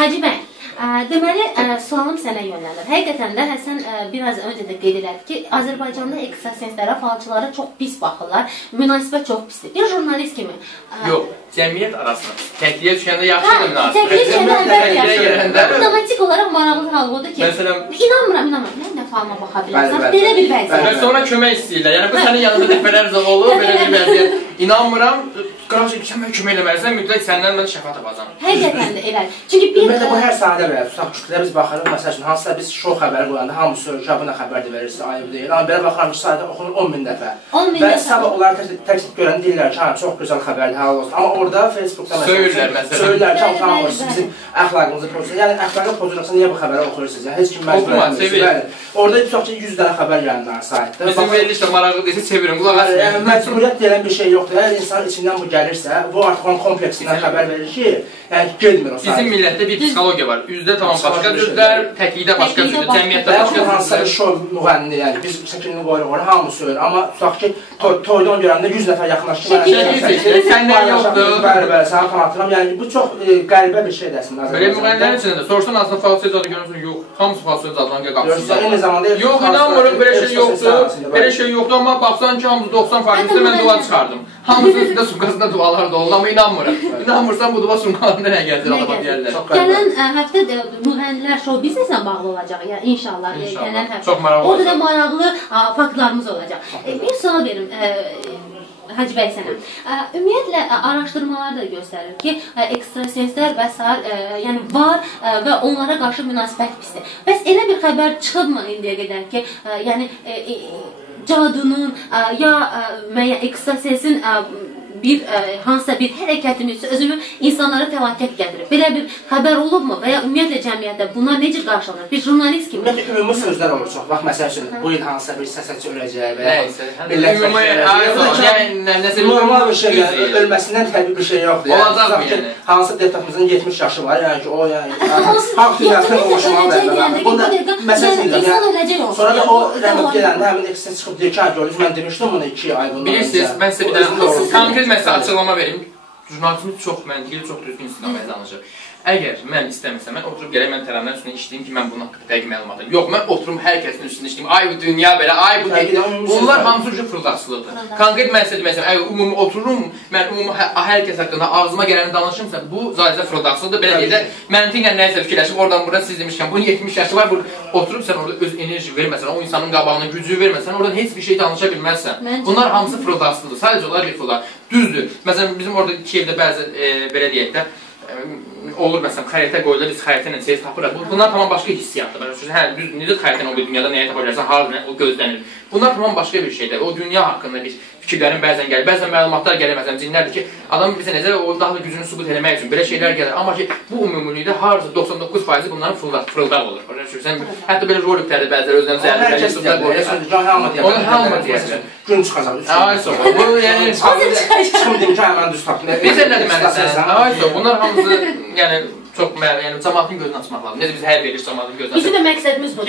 Hacı bəy, deməli, sualım sənə yönlənir. Həqiqətən də Həsən biraz öncə də qeyd elədi ki, Azərbaycanda ekstrasenslərə, falçılara çox pis baxırlar, münasibət çox pisdir. Bir jurnalist kimi. Yox, cəmiyyət arasında. Təkliyə düşəndə yaxşıdır münasibət. Təkliyə düşəndə əlbət yaxşıdır. Avtomatik olaraq maraqlı hal odur ki, inanmıram, mən də falıma baxa bilirsən, belə bir vəziyyət. Və sonra kömək istəyirlər. Yəni, bu sənin yanında dəfələrcə olur, belə bir vəziyyət. İnanmıram, qarşı sən mən kömək eləməlisən, mütləq səndən mən şəfa tapacam. Həqiqətən də elədir. Çünki bir... Bu hər sahədə belə, tutaq kütləyə biz baxırıq, məsəl üçün, hansısa biz şow xəbəri qoyanda, hamısı söylür ki, bu nə xəbərdir verirsə, ayıb deyil. Amma belə baxıram ki, sayədə oxunur 10.000 dəfə. Və sabah onları təklif görən deyirlər ki, çox gözəl xəbərdir, halal olsun. Amma orada Facebookda məsələn, söylürlər ki, siz bizim əxlaqımızı pozursunuz. Yəni, əxlaqı pozuraqsa, niyə bu xəbəri oxuyursunuz? Yəni, heç kim məcbur. Orada tutaq ki, 100 dənə xəbər gələnlər sayətdə. Bizim verilişdə maraqlı deyilsə, çevirin, qulaq asın. Məcburiyyət deyilən bir şey yoxdur. Əgər insanın içindən bu gəlirsə, bu artıq onun kompleksindən xəbər verir ki, yəni gelmir o sayı. Bizim millətdə bir psixologiya var. Üzdə tamam başqa cüzdər, təklikdə başqa cüzdər, cəmiyyətdə başqa cüzdər. Hansısa bir şov müğənni, yəni biz şəklini qoyuruq orada, hamı söyür. Amma tutaq ki, toydan görəndə 100 nəfər yaxınlaşır. Səndən yoxdur. Bəli, səni tanıtıram. Yəni bu çox qəribə bir şeydir əslində. Belə müğənnilərin içində də soruşsan aslında falsiya zadı görürsün, yox. Hamısı falsiya zadından qapısınlar. Eyni zamanda yox, inanmırım, belə şey yoxdur. Belə şey yoxdur, amma baxsan ki, hamısı 90%-də mən dua çıxardım. Hamısının üstündə sumkasında dualar da olur, amma inanmıram. İnanmırsan bu dua sumkalarında nə gəldir, adama deyərlər. Gələn həftə müğənnilər show bizneslə bağlı olacaq, yəni inşallah. Gələn həftə. Çox maraqlı olacaq. Orada da maraqlı faktlarımız olacaq. Bir sual verim. Hacı bəy sənə. Ümumiyyətlə, araşdırmalar da göstərir ki, ekstrasenslər və s. yəni var və onlara qarşı münasibət pisdir. Bəs elə bir xəbər çıxıbmı indiyə qədər ki, yəni cadunun ya ekstrasensin hansısa bir hərəkətini özünü insanlara fəlakət gətirir. Belə bir xəbər olubmu və ya ümumiyyətlə cəmiyyətdə bunlar necə qarşılanır? Bir jurnalist kimi. Ümumiyyətlə, ümumi sözlər olur çox. Bax, məsəl üçün, bu il hansısa bir səsətçi öləcək və ya normal bir şey, ölməsindən təbii bir şey yoxdur. Olacaq mı yəni? Hansısa deputatımızın 70 yaşı var, yəni ki, o, halk dünyasından ulaşmalıdır. Bunda məsəl deyiləm. Sonra da o rəmət gələndə həmin ekstrə çıxıb deyir ki, gördünüz, mən demişdim bunu 2 ay bundan. Bilirsiniz, mən sizə bir dənə konkret məsələ açıqlama verim. Jurnalistimiz çox məntiqli, çox düzgün istiqaməyə danışır. Əgər mən istəmirsəm, mən oturub gələk, mən tərəfdən üstündə işləyim ki, mən bunun haqqında dəqiq məlumat alım. Yox, mən oturum hər kəsin üstündə işləyim. Ay bu dünya belə, ay bu deyil. Bunlar hamısı üçün fırıldaqçılıqdır. Konkret mən sizə demək istəyirəm, əgər ümumi otururum, mən ümumi hər kəs haqqında ağzıma gələni danışımsa, bu zalicə fırıldaqçılıqdır. Belə deyil də, məntiqlə nəyisə fikirləşib, oradan buradan siz demişkən, bunun 70 yaşı var, oturub sən orada öz enerji verməsən, o insanın qabağına gücü verməsən, oradan heç bir şey danışa bilməzsən. Bunlar hamısı fırıldaqçılıqdır. Sadəcə olaraq bir fırıldaq. Düzdür. Məsələn, bizim orada Kiyevdə bəzi, belə deyək də, olur məsələn, xəritə qoyulur, biz xəritə ilə tez tapırıq. Bunlar tamam başqa hissiyatdır. Hə, düz, necə xəritə ilə o bir dünyada nəyə tapa bilərsən, harada o gözlənir. Bunlar tamam başqa bir şeydir. O dünya haqqında bir fikirlərin bəzən gəlir. Bəzən məlumatlar gəlir, məsələn, cinlərdir ki, adam bizə necə o daha da gücünü sübut eləmək üçün belə şeylər gəlir. Amma ki, bu ümumilikdə harca 99% bunların fırıldaq olur. Hətta belə roliklərdə bəzilər özlərini zəhərləyir. Onu hamı deyəcək. Gün çıxacaq. Ay soğuk. Bu yəni çıxım deyim ki, mən düz tapdım. Necə nədir mənəsən? Ay soğuk. Bunlar hamısı yəni çox cəmaatın gözünü açmaq lazım. Necə biz hər veririk cəmaatın gözünü açmaq. Bizim də məqsədimiz budur.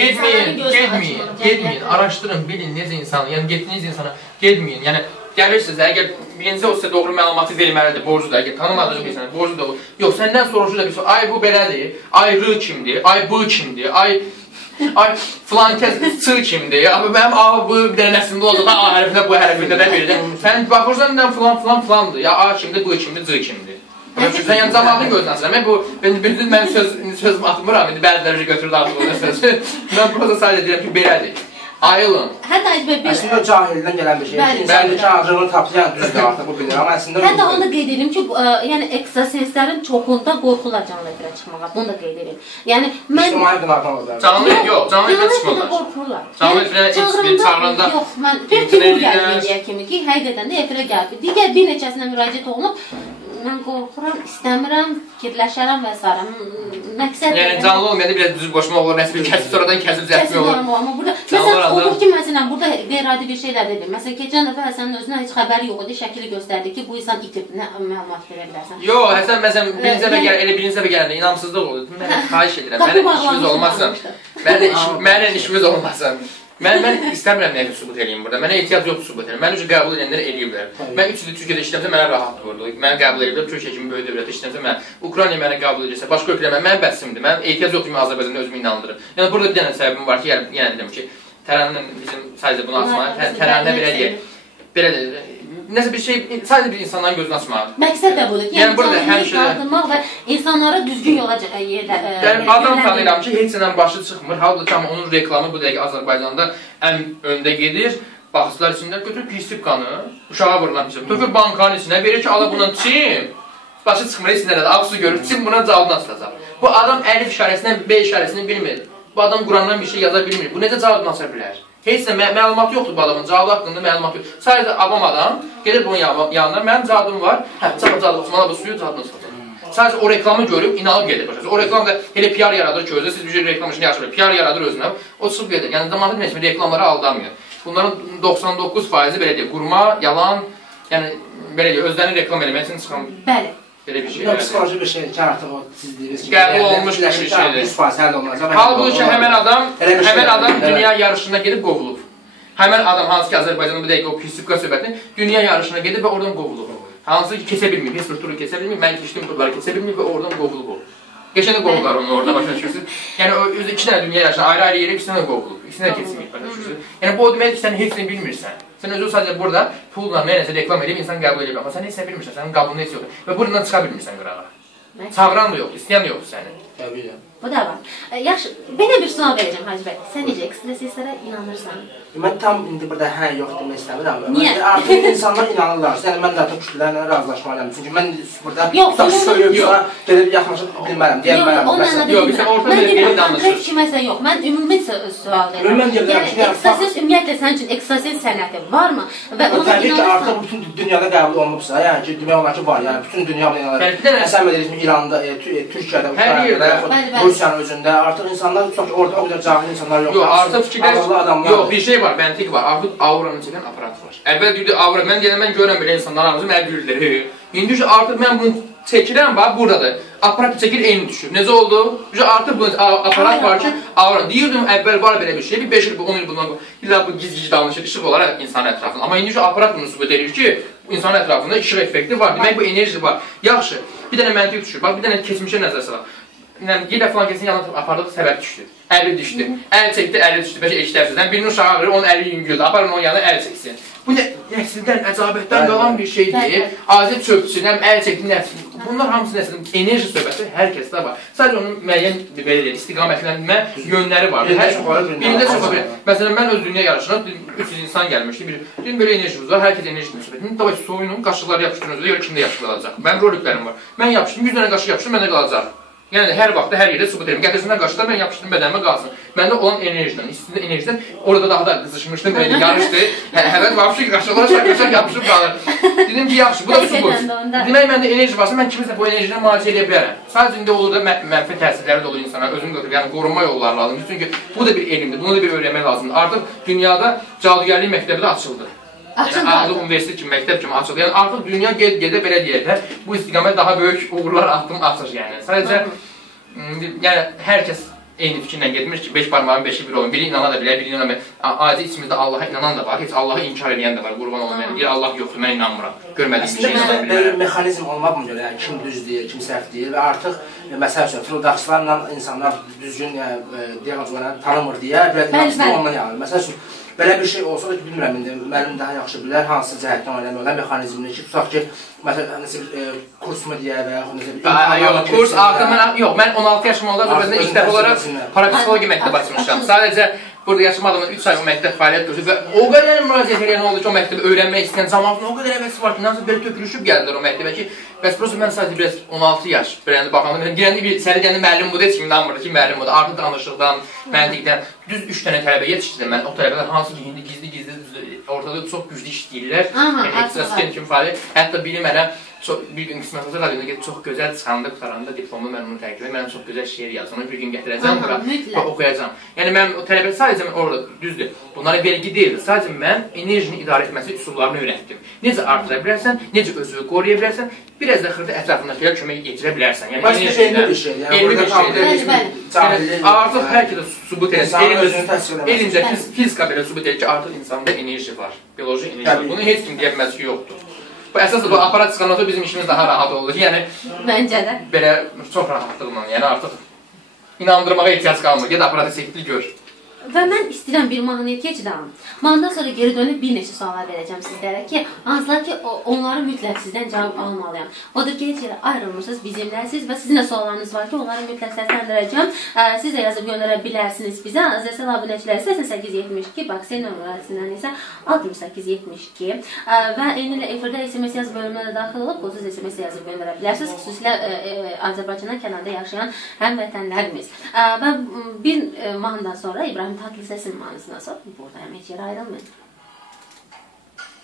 Getməyin, araşdırın, bilin necə insan, yəni getdiyiniz insana getməyin. Yəni gəlirsiniz, əgər birinci o sizə doğru məlumatı verməlidir, borcudur, əgər tanımadığınız bir insana borcu da olur. Yox, səndən soruşur da bir soru, ay bu belədir, ay rı kimdir, ay bu kimdir, ay filan kəs çı kimdir, mənim A, bu bir dənə nəsimdə olacaq da A hərfində, bu hərfində də verir. Sən baxırsan, filandır, ya A kimdir, bu kimdir, C kimdir. Sən yəni cəmaatın gözünə açıram. Mən söz atmıram, bəziləri götürür artıq o sözü. Mən burada sadəcə deyirəm ki, belədir. Ayılın. Hətta əslində o cahildən gələn bir şey. İnsandakı acığını tapıyan düzdür artıq bu bilir. Amma əslində hətta onu da qeyd edim ki, yəni ekstrasenslərin çoxunda qorxurlar canlı efirə çıxmağa. Bunu da qeyd edim. Yəni mən İctimai qınaqdan olurlar. Canlı efirə çıxmırlar. Qorxurlar. Canlı efirə çağıranda yox, mən bir film gəlməyəcək kimi ki, həqiqətən də efirə gəldi. Digər bir neçəsinə müraciət olunub. Mən qorxuram, istəmirəm, fikirləşərəm və s. Məqsəd yəni canlı olmayanda biraz düzüb qoşmaq olur, nəsə bir kəsib, sonradan kəsib zətmək olur. Amma burada, məsələn, olur ki, məsələn, burada qeyri-adi bir şeylər dedim. Məsələn, keçən dəfə Həsənin özündən heç xəbəri yox idi, şəkili göstərdi ki, bu insan itib, nə məlumat verə bilərsən. Yox, Həsən, məsələn, birinci dəfə gələndə inamsızlıq oldu. Mən xahiş edirəm, mənə işimiz olmasın. Mənə işimiz olmasın. Mən istəmirəm nəyə sübut edeyim burada. Mənə ehtiyac yoxdur sübut edeyim. Mən qəbul edənlər eləyiblər. Mən 3 il Türkiyədə işləmsə mənə rahatdır burada. Mənə qəbul ediblər. Türkiyə kimi böyük dövlətdə işləmsə mən Ukrayna mənə qəbul edirsə, başqa ölkələr mən bəsimdir. Mən ehtiyac yoxdur ki, Azərbaycanda özümü inandırım. Yəni burada bir dənə səbəbim var ki, yəni deyim ki, Tərənnə bizim sadəcə bunu açmaq, Tərənnə belə deyək. Nəsə bir şey, sadəcə bir insanların gözünü açmaq. Məqsəd də budur. Yəni burada həmişə qaldırmaq və insanlara düzgün yola yerdə. Yəni adam tanıyıram ki, heç nədən başı çıxmır. Halbuki amma onun reklamı bu dəqiqə Azərbaycanda ən öndə gedir. Baxıcılar içində götür pisipkanı, uşağa vurulan pisipkanı, tökür bankanın içinə, verir ki, ala bundan çim. Başı çıxmır, heç nədən, ağzı görür, çim buna cavabını asılacaq. Bu adam əlif işarəsindən B işarəsini bilmir. Bu adam Qurandan bir şey yaza bilmir. Bu necə cavabını asa bilər? Heç nə məlumat yoxdur bu adamın, cavabı haqqında məlumat yoxdur. Sadəcə avam adam gedir bunun yanına, mənim cadım var, cadım mana bu suyu cadını satacaq. Sadəcə o reklamı görüb, inanıb gedir. O reklam da elə PR yaradır ki, özü, siz bir reklam işini yaşayır, PR yaradır özünə, o çıxıb gedir. Yəni, zamanı demək reklamlara aldanmıyor. Bunların 99%-i belə deyək, qurma, yalan, yəni, belə deyək, özlərini reklam eləmək üçün çıxan... Bəli. Belə bir şey. Psixoloji bir şeydir ki, artıq o sizdiyiniz kimi. Qəbul olmuş bir şeydir. Halbuki ki, həmən adam dünya yarışına gedib qovulub. Həmən adam, hansı ki, Azərbaycanın bu dəqiqə o pisipka söhbətini, dünya yarışına gedib və oradan qovulub. Hansı ki, kesə bilmir, heç bir turu kesə bilmir, mən keçdiyim turları kesə bilmir və oradan qovulub o. Geçən də qovullar onu orada, başa düşürsünüz. Yəni, özü 2 dənə dünya yarışına ayrı-ayrı yerə 2 dənə qovulub. 2 dənə keçməyib, başa düşürsünüz. Yəni, bu o demək ki, sən heç nə bilmirsən. Sən özü sadəcə burada pulla nəyəsə reklam edib, insan qəbul edib. Amma sən heç nə bilmirsən, sənin qabulun heç yoxdur. Və buradan çıxa bilmirsən qırağa. Çağıran da yoxdur, istəyən də yoxdur səni. Təbii. Bu da var. Yaxşı, belə bir sual verəcəm Hacı bəy. Sən necə ekstrasenslərə inanırsan? Mən tam indi burada hə, yox demək istəmirəm. Niyə? Artıq insanlar inanırlar. Yəni mən də artıq kütlələrlə razılaşmalıyam. Çünki mən burada tutaq söylüyorsa, gedib yaxınlaşıb bilmərəm, deyilmərəm. Yox, biz orta mərhələdə danışırıq. Mən kiməsə yox, mən ümumi sual verirəm. Mən deyirəm ki, ekstrasens ümumiyyətlə sənin üçün ekstrasens sənəti varmı? Və ona təbii ki, artıq bütün dünyada qəbul olunubsa, yəni ki, demək olar ki, var. Yəni bütün dünya buna inanır. Məsələn, deyirəm İranda, Türkiyədə, Ukraynada, Rusiyanın özündə artıq insanlar çox orada o qədər cahil insanlar yox. Yox, artıq fikirlər. Yox, bir şey var, məntiq var. Artıq auranı çəkən aparat var. Əvvəl deyirdi aura, mən deyirəm, mən görürəm belə insanların ağzı mənə gülür. İndi artıq mən bunu çəkirəm, bax buradadır. Aparat çəkir, eyni düşür. Necə oldu? Artıq bu aparat var ki, aura. Deyirdim, əvvəl var belə bir şey, bir 5 il, 10 il bundan illa bu giz-giz danışır, işıq olaraq insanın ətrafında. Amma indi aparat bunu sübut edir ki, insanın ətrafında işıq effekti var. Demək bu enerji var. Yaxşı, bir dənə məntiq düşür. Bax, bir dənə keçmişə nəzər salaq. Yedə falan kesin yanına apardığı səbəb düşdü. Əli düşdü. Əl çəkdi, əli düşdü. Bəlkə eşitərsiniz. Birinin uşağı ağrır, onun əli yüngüldür. Aparın onun yanına əl çəksin. Bu nəsildən, əcabətdən qalan bir şeydir. Azət çöpçüdən əl çəkdi, nəsil. Bunlar hamısı nəsilin enerji söhbəti hər kəsdə var. Sadəcə onun müəyyən istiqamətlənmə yönləri var. Birində çox var. Məsələn, mən öz dünya yarışına 300 insan gəlmişdi. Dedim, belə enerjimiz var, hər kəs enerji söhbəti. Davay, soyunun, qaşıqları yapışdırın özünə, görə kimdə yapışıq qalacaq. Mənim roliklərim var. Mən yapışdım, 100 dənə qaşıq yapışdım, məndə qalacaq. Yəni hər vaxtda hər yerdə sübut edirəm. Gətirsinlər qaşıqlar, mən yapışdım bədənimə qalsın. Məndə olan enerjiden, istində enerjiden orada daha da qızışmışdım, yarışdı. Həvət vapşı qaşıqlara şarkışaq yapışıb qalır. Dedim ki, yaxşı, bu da sübut. Demək, məndə enerji varsa, mən kimisə bu enerjiden müalicə edə bilərəm. Sadəcə indi olur da mənfi təsirləri də olur insana, özünü götürür. Yəni qorunma yolları lazımdır. Çünki bu da bir elmdir, bunu da bir öyrənmək lazımdır. Artıq dünyada cadugərlik məktəbi də açıldı. Yəni, Ağlı Universitet kimi, məktəb kimi açıldı. Yəni, artıq dünya gedə belə deyəklər, bu istiqamət daha böyük uğurlar addım açır yəni. Sadəcə, yəni, hər kəs eyni fikirlə getmir ki, 5 parmağın 5-i bir olun. Biri inana da bilər, biri inana da bilər. Adi içimizdə Allaha inanan da var, heç Allahı inkar edən də var, qurban olmayan. Deyir, Allah yoxdur, mən inanmıram. Görmədiyim bir şey inana bilmirəm. Əslində, mexanizm olmaq mı görə, yəni, kim düz deyir, kim səhv deyir və artıq, məsəl üçün, fırıldaqçılarla insanlar düzgün tanımır deyə, ondan yanır. Məsəl üçün, belə bir şey olsa da ki, bilmirəm, indi müəllim daha yaxşı bilər, hansı cəhətdən eləmək olar, mexanizmini ki, tutaq ki, məsələn, kurs mu deyə və yaxud nəsə bir... Yox, kurs artıq mən, yox, mən 16 yaşım oldu, Azərbaycanda ilk dəfə olaraq parapsixologiya məktəb açmışam. Sadəcə, burada yaşım adamdan 3 ay o məktəb fəaliyyət görsün və o qədər müraciət edən oldu ki, o məktəbi öyrənmək istəyən cəmaatın o qədər əvəsi var ki, nəsə belə tökülüşüb gəldilər o məktəbə ki, bəs prosto mən sadəcə biraz 16 yaş, birəndə baxanda, deyəndə bir səni deyəndə müəllim budur, heç kim inanmırdı ki, müəllim budur, artıq danışıqdan, məntiqdən, düz 3 dənə tələbə yetişdirdim mən, o tələbələr hansı ki, indi gizli-gizli ortada çox güclü işləyirlər, yəni ekstrasken kimi fəaliyyət, hətta biri mənə bir gün qismət olsa radiyonda gedib çox gözəl çıxanda, qutaranda diplomda mən onu tərk edirəm, mənə çox gözəl şeir yazdım, onu bir gün gətirəcəm bura və oxuyacam. Yəni mən o tələbə sadəcə orada düzdür, bunlara vergi deyildir, sadəcə mən enerjini idarə etməsi üsullarını öyrətdim. Necə artıra bilərsən, necə özünü qoruya bilərsən, biraz da xırda ətrafındakilərə kömək yetirə bilərsən. Yəni elmi bir şeydir. Artıq hər kəsə sübut edir. Elmcə, fizika belə sübut edir ki, artıq insanda enerji var, bioloji enerji var. Bunu heç kim deyə bilməz ki, yoxdur. Bu əsas bu aparat çıxandan sonra bizim işimiz daha rahat olur. Yəni məncə də belə çox rahatlıqla, yəni artıq inandırmağa ehtiyac qalmır. Get aparatı çəkdir gör. Və mən istəyirəm bir mahnıya keçirəm. Mahnıdan sonra geri dönüb bir neçə suallar verəcəm sizlərə ki, hansılar ki, onları mütləq sizdən cavab almalıyam. Odur ki, heç yerə ayrılmırsınız, bizimləsiniz və sizin də suallarınız var ki, onları mütləq səsləndirəcəm. Siz də yazıb göndərə bilərsiniz bizə. Azərbaycan abunəçiləri 8872, Baksel nömrəsindən isə 6872 və eyni ilə efirdə SMS yazı bölümünə də daxil olub, qulsuz SMS yazıb göndərə bilərsiniz. Xüsusilə Azərbaycandan kənarda yaşayan həmvətənlərimiz. Və bir mahnıdan sonra İbrahim Tatlıses'in mahnısından sonra buradayım, heç yerə ayrılmayın.